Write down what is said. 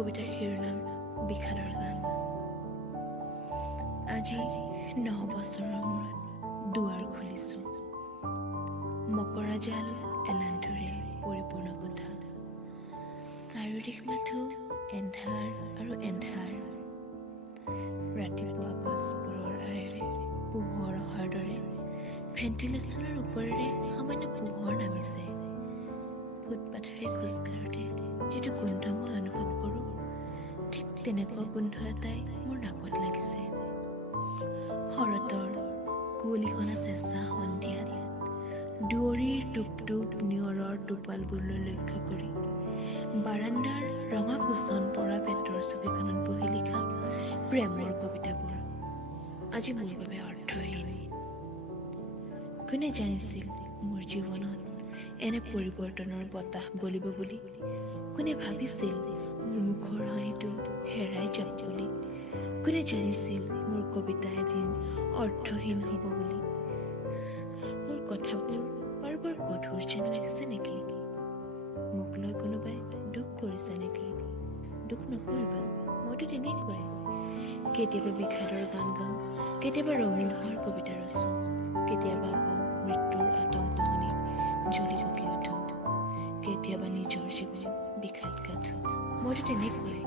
কবিতাৰ শিৰোনাম বিষাদৰ গান। আজি 9 বছৰৰ মূৰত দুৱাৰ খুলিছো, মকৰা জাল এলান্ধৰে পৰিপূৰ্ণ কোঠা। চাৰিওদিশ মাথো এন্ধাৰ আৰু এন্ধাৰ। ৰাতিপুৱা গছবোৰৰ আঁৰেৰে পোহৰ অহাৰ দৰে ভেণ্টিলেশ্যনৰ ওপৰেৰে সামান্য পোহৰ নামিছে। ফুটপাথেৰে খোজকাঢ়োতে যিটো গোন্ধ মই অনুভৱ কৰোঁ, ঠিক তেনেকুৱা গোন্ধ এটাই মোৰ নাকত লাগিছে। শৰতৰ কুঁৱলীকণা চেঁচা সন্ধিয়াত দুৱৰীৰ টোপ টোপ নিয়ৰৰ টোপালবোৰলৈ লক্ষ্য কৰি বাৰাণ্ডাৰ ৰঙা কুচন পৰা বেতৰ চকীখনত বহি লিখা প্ৰেমৰ কবিতাবোৰ আজি মোৰ বাবে অৰ্থহীন। কোনে জানিছিল মোৰ জীৱনত এনে পৰিৱৰ্তনৰ বতাহ বলিব বুলি? কোনে ভাবিছিল মোৰ মুখৰ হাঁহিটো হেৰাই যাব বুলি? কোনে জানিছিল মোৰ কবিতা এদিন অৰ্থহীন হ'ব বুলি? মোৰ কথাবোৰ বৰ গধুৰ যেন লাগিছে নেকি? মোক লৈ কোনোবাই দুখ কৰিছে নেকি? দুখ নকৰিবা, মইতো তেনেকুৱাই। কেতিয়াবা বিষাদৰ গান গাওঁ, কেতিয়াবা ৰঙীন হোৱাৰ কবিতা ৰচো, কেতিয়াবা আকৌ মৃত্যুৰ আতংক শুনি জ্বলি পকি উঠো, কেতিয়াবা নিজৰ জীৱন বিষাদ গাঁঠো। মইতো তেনেকুৱাই।